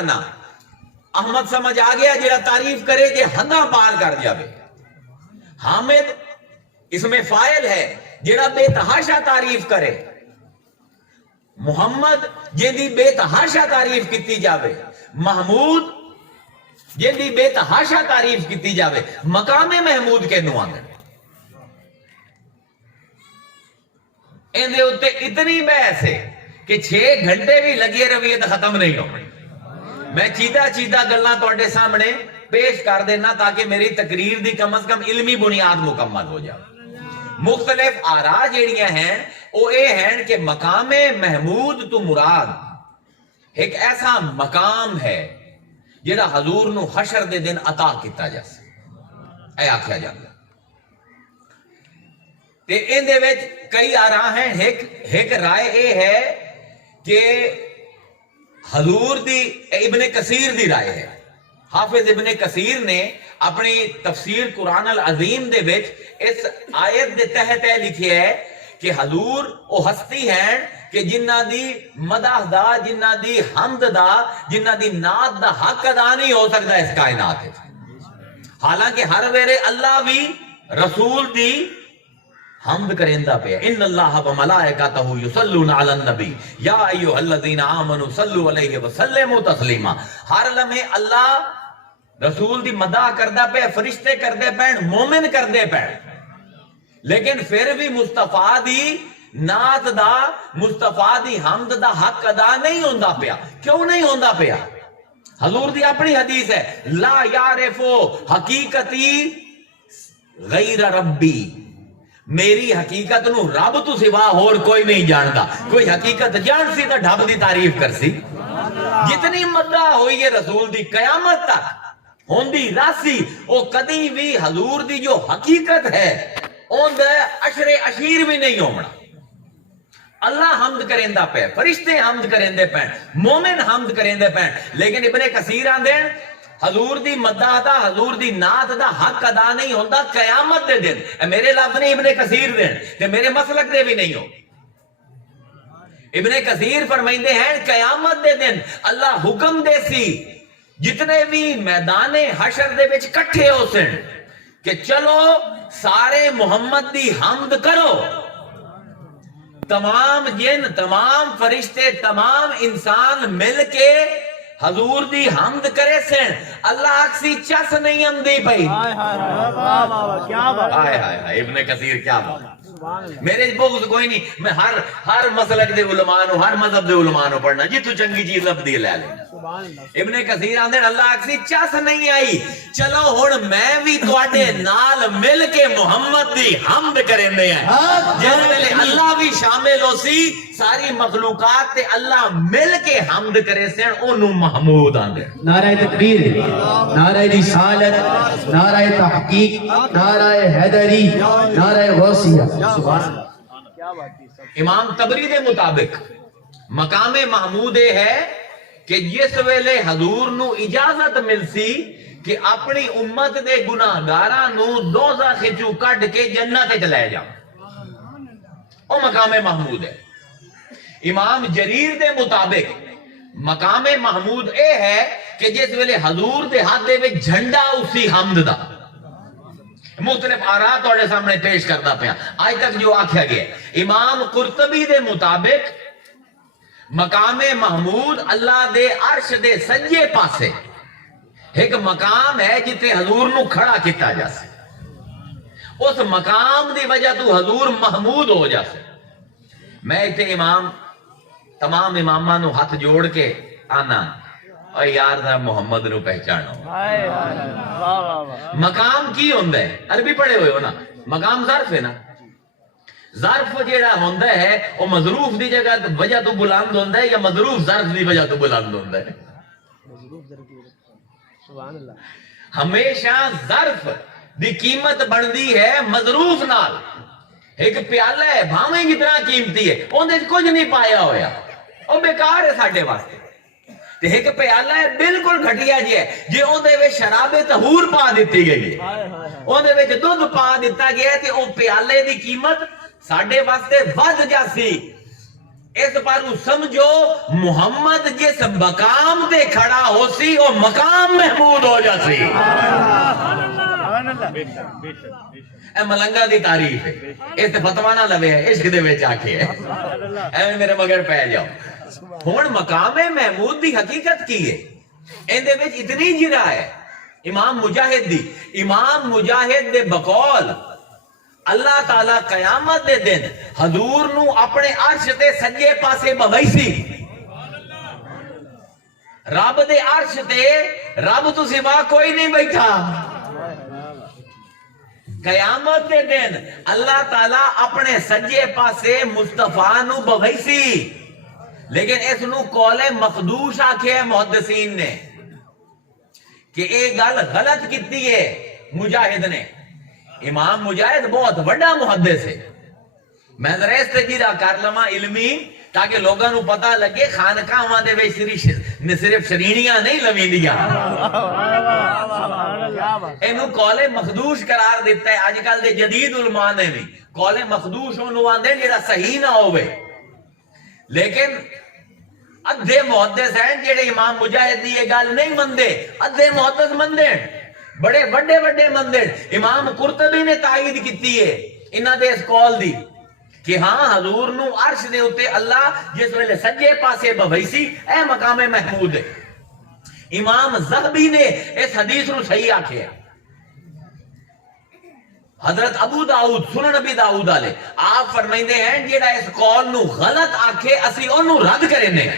جانا احمد سمجھ آ گیا جڑا تعریف کرے جے حداں پار کر جاوے. حامد اس میں فاعل ہے جڑا بے تحاشا تعریف کرے. محمد جیندی بے تحاشا تعریف کیتی جاوے. محمود جیندی بے تحاشا تعریف کیتی جاوے. مقام محمود کے نو آندے اندے اتے اتنی بحث ہے کہ 6 گھنٹے بھی لگے رویے تو ختم نہیں ہو. میں چیدہ گلاں تواڈے سامنے پیش کر دینا تاکہ میری تقریر دی کم از کم علمی بنیاد مکمل ہو جائے. مختلف آراء جیڑیاں ہیں وہ اے ہیں کہ مقام محمود تو مراد ایک ایسا مقام ہے جڑا حضور نو حشر دے دن عطا کیتا جاسے اے آکھیا جاندا. تے ان دے وچ کئی آراء ہیں. ایک رائے اے ہے کہ حضور دی ابن کثیر دی رائے ہے. حافظ ابن کثیر نے اپنی تفسیر قرآن العظیم دے وچ اس آیت دے تحت لکھیا ہے کہ حضور او ہستی ہیں کہ جنہ دی مدح دا جنہ دی حمد دا جنہ دی نعت دا حق ادا نہیں ہو سکتا اس کائنات ہے. حالانکہ ہر ویرے اللہ بھی رسول دی حمد کریندا پیا. ان اللہ و ملائکتہ یصلون علی النبی یا ایھا الذین آمنوا صلوا علیہ وسلموا تسلیما. ہر لمحے اللہ رسول دی مدح کردا پیا, فرشتے کردے پین, مومن کردے پین, لیکن پھر بھی مصطفیٰ دی نعت دا مصطفیٰ دی حمد دا حق ادا نہیں ہوندا پیا. کیوں نہیں ہوندا پیا؟ حضور دی اپنی حدیث ہے لا یعرفو حقیقتی غیر ربی. میری حقیقت نو رب تو سوا اور کوئی نہیں جانتا. کوئی حقیقت جان سی تو ڈھب دی تعریف کر سی. جتنی مدح ہوئی ہے رسول دی قیامت تک ہوندی راسی او کدی بھی حضور دی جو حقیقت ہے اون دے عشر عشیر بھی نہیں ہونا. اللہ حمد کریندا پہ, فرشتے حمد کریندے پہ, مومن حمد کریندے پہ, لیکن ابن کثیر آندے حضور دی مدح دا حضور دی نعت دا حق ادا نہیں ہوندا قیامت دے دن. میرے لفظ نہیں ابن کثیر دے تے میرے مسلک دے بھی نہیں ہو. ابن کثیر فرمائندے ہیں قیامت دے دن اللہ حکم دے سی جتنے بھی میدان حشر دے وچ کٹھے ہو سن کہ چلو سارے محمد دی حمد کرو. تمام جن, تمام فرشتے, تمام انسان مل کے حضور دی حمد کرے سن. اللہ اکسی چس نہیں اندی پئی. کیا بات آئے ابن کثیر کیا بات. میرے بغض کوئی نہیں, میں ہر مسلک دے علماء نو, ہر مذہب دے علماء نو پڑھنا جتو چنگی چیز لبدی لے لینا. ابن کثیر آندے اللہ اکسی چس نہیں آئی, چلو ہن میں بھی تواڈے نال مل کے محمد دی حمد کریندے ہیں. جس ویلے اللہ بھی شامل ہو سی ساری مخلوقات تے اللہ مل کے حمد کرے سن اونوں محمود آندے. نعرہ تکبیر, نعرہ رسالت, نعرہ تحقیق, نعرہ حیدری, نعرہ غوثیہ. سبحان اللہ. امام تبری دے مطابق مقام محمود ہے کہ جس ویلے حضور نو اجازت مل سی کہ اپنی امت دے گناہگاراں نو دوزخ چوں کڈ کے جنت وچ لے جا, او مقام محمود ہے. امام جریر دے مطابق مقام محمود اے ہے کہ جس ویلے حضور دے ہاتھ دے وچ جھنڈا اسی حمد دا. مختلف آراء تواڈے سامنے پیش کردا پیا آج تک جو آکھیا گیا. امام قرطبی دے مطابق مقام محمود اللہ دے عرش دے سجے پاسے ایک مقام ہے جتے حضور نو کھڑا کیتا جا سکے. اس مقام دی وجہ تو حضور محمود ہو جا سکے. میں اتنے تمام اماماں نو ہاتھ جوڑ کے آنا اور یار دا محمد نو پہچانو. مقام کی ہوندا ہے؟ عربی پڑھے ہوئے ہو نا. مقام ظرف ہے نا. ظرف جیڑا ہوندا ہے وہ مظروف دی جگہ وجہ تو بلند ہوندا ہے یا مظروف ظرف دی وجہ تو بلند ہوندا ہے؟ ہمیشہ ظرف دی قیمت بندی ہے مظروف نال. ایک پیالہ ہے بھاویں جتنا قیمتی ہے اون دے کچھ نہیں پایا ہویا, او بیکار ہے ساڈے واسطے. تے ایک پیالہ ہے بالکل گھٹیا جی ہے جے اون دے وچ شراب طہور پا دتی گئی ہے, اون دے وچ دودھ پا دتا گیا تے او پیالے دی قیمت ساڈے واسطے ود جاسی. اس پر سمجھو محمد جس مقام تے کھڑا ہو سی وہ مقام محمود ہو جا سی. اے ملنگا دی تعریف ہے, اس تے فتوا نہ لوے ہے, عشق دے وچ آکھے ہے, اے میرے مگر پہ جاؤ. ہن مقام محمود دی حقیقت کی ہے؟ ان دے وچ اتنی جرا ہے امام مجاہد دی. امام مجاہد دے بقول اللہ تعالیٰ قیامت دے دن حضور نو اپنے عرش تے سجے پاسے بویسی. رب دے عرش تے رب تو سوا کوئی نہیں بیٹھا. قیامت دے دن اللہ تعالیٰ اپنے سجے پاسے مصطفیٰ نو بویسی. لیکن اس نو قول مخدوش آکھے ہے محدثین نے کہ ایک گل غلط کیتی ہے مجاہد نے. امام مجاہد بہت بڑا محدث ہے. میں ذرا استجیرہ کر لما علمی تاکہ لوگاں نو پتہ لگے خانقاہاں دے وچ صرف شرینیاں نہیں لویندیاں. اینو قول مخدوش قرار دیتا ہے اج کل دے جدید علماء نے بھی. قول مخدوش اونوں آندے جڑا صحیح نہ ہوے. لیکن ادھے محدث ہیں جڑے امام مجاہد دی یہ گل نہیں مندے, ادھے محدث مندے, بڑے بڑے بڑے مندے. امام قرطبی نے تائید کیتی ہے انہاں دے اس قول دی کہ ہاں حضور نو عرش دے اوتے اللہ جس ویلے سجے پاسے بویسی اے مقام محمود ہے. امام ذہبی نے اس حدیث نو صحیح آکھیا. حضرت ابو داؤد سنن نبی داؤد والے آپ فرمائندے ہیں جیڑا اس قول نو غلط آکھے اسی اونوں رد کرنے.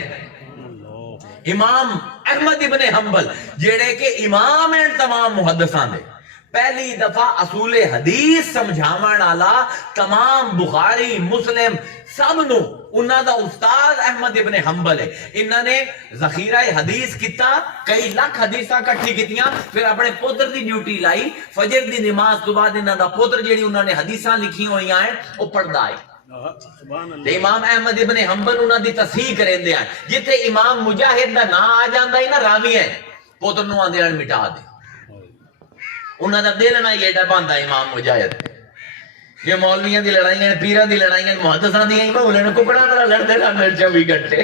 امام احمد ابن حنبل جیڑے کہ امام ہیں تمام محدثاں دے, پہلی دفعہ اصول حدیث سمجھاون والا تمام بخاری مسلم سب نو انہاں دا استاد احمد ابن حنبل ہے. انہاں نے ذخیرہ حدیث کیتا, کئی لاکھ حدیثاں کٹھی کیتیاں, پھر اپنے پوتر دی ڈیوٹی لائی. فجر دی نماز تو بعد انہاں دا پوتر جیڑی انہاں نے حدیثاں لکھی ہوئی ہیں وہ پڑھدا ہے. تے امام احمد ابن حنبل انہاں دی تصحیح کریندے ہیں. جتھے امام مجاہد دا نام آ جاندا ہے نا راوی ہے, پوتر نو آندے مٹا دے. انہاں دا دل نہ ایڈا باندا امام مجاہد. یہ مولویاں دی لڑائیاں, پیراں دی لڑائیاں, محدثاں دی مولے نے ککڑاں نال لڑدے رہندے 24 گھنٹے.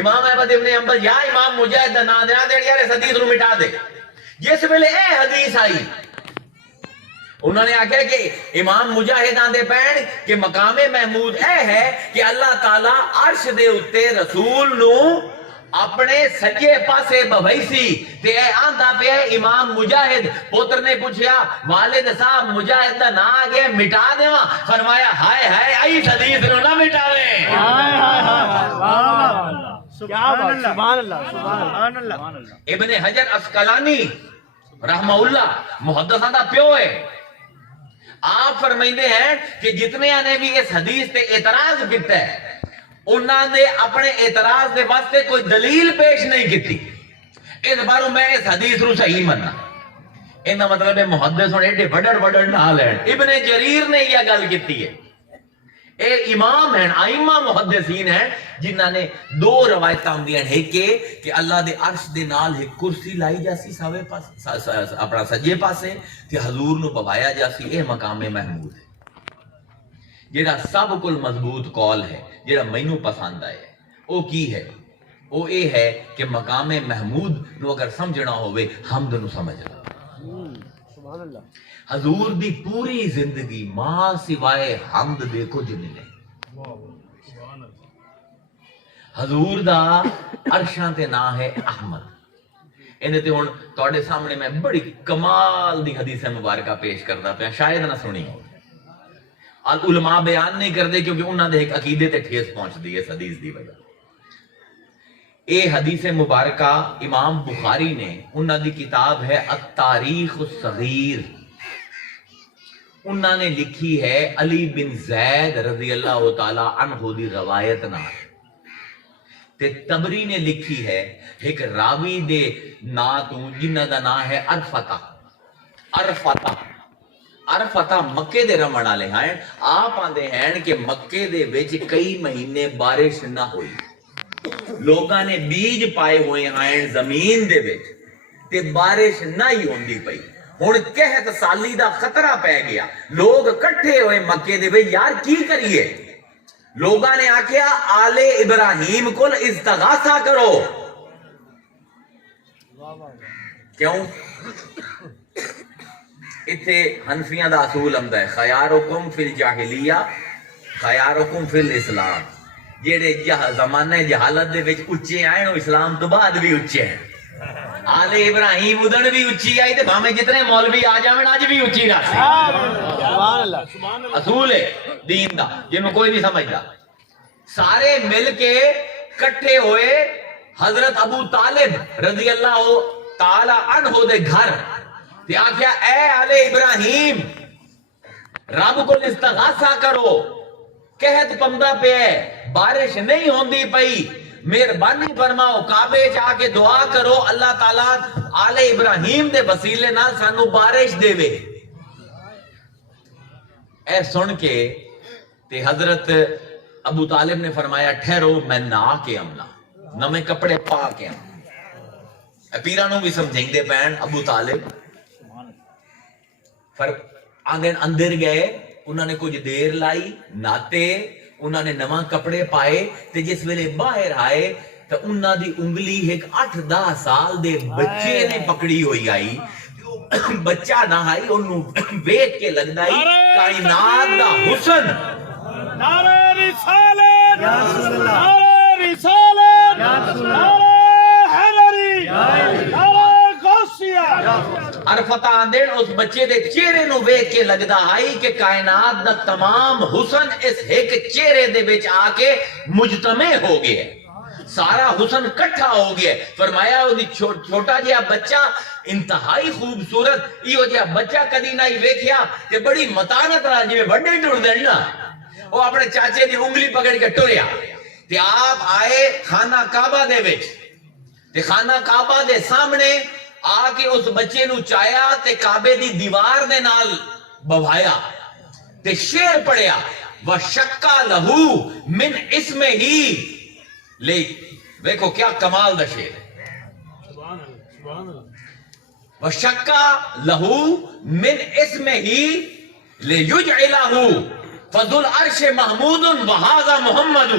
امام احمد ابن حنبل یا امام مجاہد دا نام دے یار اس حدیث نو مٹا دے. جس ویلے اے حدیث آئی انہوں نے آکھا کہ امام مجاہد آندے پین کہ مقام محمود اے ہے کہ اللہ تعالیٰ عرش دے اتے رسول نو اپنے سجے پاسے بویسی. تے اے آندا پیا امام مجاہد. پوتر نے پوچھیا والد صاحب مجاہد دا نا آ گیا مٹا دیواں؟ فرمایا ہائے ہائے آئی حدیث نو نہ مٹاوے. سبحان اللہ. ابن حجر عسقلانی رحمہ اللہ محدثاں دا پیو ہے. آپ فرمائندے ہیں کہ جتنے نے بھی اس حدیث تے اعتراض کیتا ہے انہاں نے اپنے اعتراض دے واسطے کوئی دلیل پیش نہیں کیتی. اس باروں میں اس حدیث نو صحیح مننا. انہاں مطلب ہے محدث ہن ایڈے بڑڑ نہ لین. ابن جریر نے یہ گل کیتی ہے. اے امام ہیں, ائمہ محدثین ہیں جنہاں نے دو روایتاں ہوندیاں ہیں کہ اللہ دے عرش دے نال ایک کرسی لائی جاسی ساوے پاسے اپنا سجے پاسے تے حضور نو بوایا جاسی. اے مقام محمود ہے. جیڑا سب کل مضبوط قول ہے جیڑا مینوں پسند آئے او کی ہے؟ او اے ہے کہ مقام محمود نو اگر سمجھنا ہوئے حمد نو سمجھنا. سبحان اللہ. حضور دی پوری زندگی ماں سوائے حمد دے کچھ نہیں. حضور دا عرشاں تے نا ہے احمد. انہیں تے ہن تواڈے سامنے میں بڑی کمال دی حدیث مبارکہ پیش کردا پیا, شاید نہ سنی ہو. علماء بیان نہیں کردے کیونکہ انہاں دے ایک عقیدے تے ٹھیس پہنچ دی ہے اس حدیث دی وجہ. اے حدیث مبارکہ امام بخاری نے انہاں دی کتاب ہے التاریخ الصغیر, انہاں نے لکھی ہے علی بن زید رضی اللہ تعالی عنہ دی روایت نال. تے تبری نے لکھی ہے ایک راوی دے نا تو جنہ دا نا ہے عرفہ مکے دے رمن والے ہیں. آپ آندے ہیں کہ مکے دے وچ کئی مہینے بارش نہ ہوئی. لوگاں نے بیج پائے ہوئے ہیں زمین دے وچ تے بارش نہ ہی ہوندی پئی. ہن قحط سالی دا خطرہ پہ گیا. لوگ کٹھے ہوئے مکے دے وچ, یار کی کریے؟ لوگاں نے آکھیا آلے ابراہیم کل استغاثہ کرو. کیوں؟ اتھے حنفیاں دا اصول ہمدا ہے خیارکم فی الجاہلیہ خیارکم فی الاسلام. جیڑے زمانہ جہالت دے وچ اچے آئے نو اسلام تو بعد بھی اچے ہیں. آلے ابراہیم ادھر بھی اچھی آئی تے بھامے جتنے مولوی آ جاویں اج بھی اچھی رہسی. سبحان اللہ. اصول ہے دین دا جنوں کوئی نہیں سمجھدا. سارے مل کے کٹھے ہوئے حضرت ابو طالب رضی اللہ تعالی عنہ دے گھر تے آکھیا اے آلے ابراہیم رب کو استغاثہ کرو. قحط پمدا پہ ہے, بارش نہیں ہوندی پئی, مہربانی فرماؤ کعبے جا کے دعا کرو اللہ تعالیٰ آل ابراہیم دے وسیلے نال سانو بارش دے وے. اے سن کے تے حضرت ابو طالب نے فرمایا ٹھہرو میں نہا کے آمنا, نویں کپڑے پا کے آمنا. پیرانوں بھی سمجھیں دے پین ابو طالب آگے اندر گئے, انہوں نے کچھ دیر لائی ناتے, انہوں نے نواں کپڑے پائے تے جس ویلے باہر آئے تو انہوں دی انگلی ایک 8-10 سال دے بچے نے پکڑی ہوئی آئی. بچہ نہ آئی انہوں ویٹ کے لگدا ہی کائنات دا حسن. نعرہ رسالت نعرہ رسالت نعرہ حیدری نعرہ غوثیہ. عرفت آندین اس بچے دے چہرے نو ویکھ کے لگدا آئی کہ کائنات دا تمام حسن اس ایک چہرے دے وچ آ کے مجتمع ہو گیا, سارا حسن کٹھا ہو گیا. فرمایا وہ چھوٹا جہا بچہ انتہائی خوبصورت, یہ جہا بچہ کدی نہ ویکھیا کہ بڑی متانت نال جویں وڈے ٹردے نا وہ اپنے چاچے دی انگلی پکڑ کے ٹریا تے آپ آئے خانہ کعبہ دے وچ تے خانہ کعبہ دے سامنے آ کے اس بچے نو چایا تے کعبے دی دیوار دے نال بوایا تے شعر پڑھیا وَشَقَّ لَهُ مِنْ اسْمِهِ لے. دیکھو کیا کمال دا شعر ہے. وَشَقَّ لَهُ مِنْ اسْمِهِ لِيُجْعِلَهُ فَذُو الْعَرْشِ مَحْمُودٌ وَهَذَا مُحَمَّدٌ.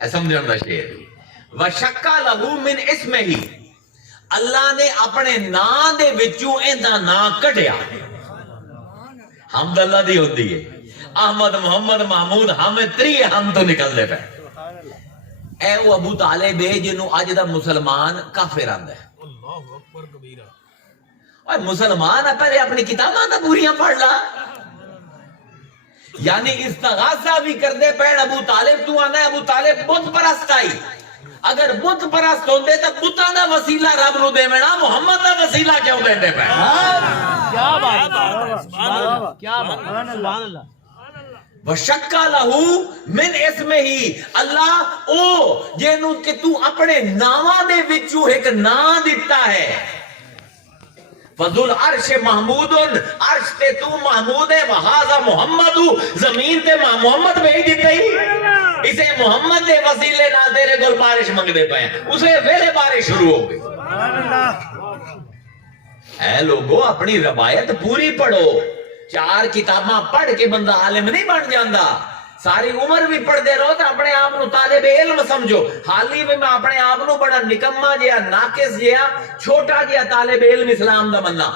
ایسا مجھے دا شعر وَشَقَّ لَهُ مِنْ اسْمِهِ, اللہ نے اپنے نا دے وچوں ایندا نا کٹیا. حمد اللہ دی ہوندی ہے, احمد محمد محمود حامد تری ہم تو نکل دے پہ. اے وہ ابو طالب ہے جنہوں اج دا مسلمان کافر آندا ہے. اللہ اکبر کبیرہ. اور مسلمان پہلے اپنی کتاباں دا پوریاں پڑھ لا. یعنی استغاثہ بھی کر دے پہن ابو طالب تو آنا ہے ابو طالب بت پرست آئی. اگر بت پرست ہوندے تو بتاں دا وسیلہ رب نو دے مینا, محمد دا وسیلہ کیوں دے دے پہ. کیا بات ہے, کیا بات, سبحان اللہ. وَشَقَّ لَهُ مِنْ اسْمِهِ, اللہ او جنوں کہ تو اپنے ناواں دے وچوں ایک نام دیتا ہے. فَذُو الْعَرْشِ مَحْمُودٌ, عرش تے تو محمود ہے. وَهَذَا مُحَمَّدُ, زمین تے محمد بھیج دیتا ہی. اسے محمد دے وسیلے نال تیرے گل بارش منگ دے پائیں, اسے ویلے بارش شروع ہو گئی. اے لوگو اپنی روایت پوری پڑھو. 4 کتاباں پڑھ کے بندہ عالم نہیں بن جاندا. ساری عمر بھی پڑھ دے رہو تو اپنے آپ نو طالب علم سمجھو. حالی بھی میں اپنے آپ نو بڑا نکما جہا ناقص جہا چھوٹا جہا طالب علم اسلام دا بننا.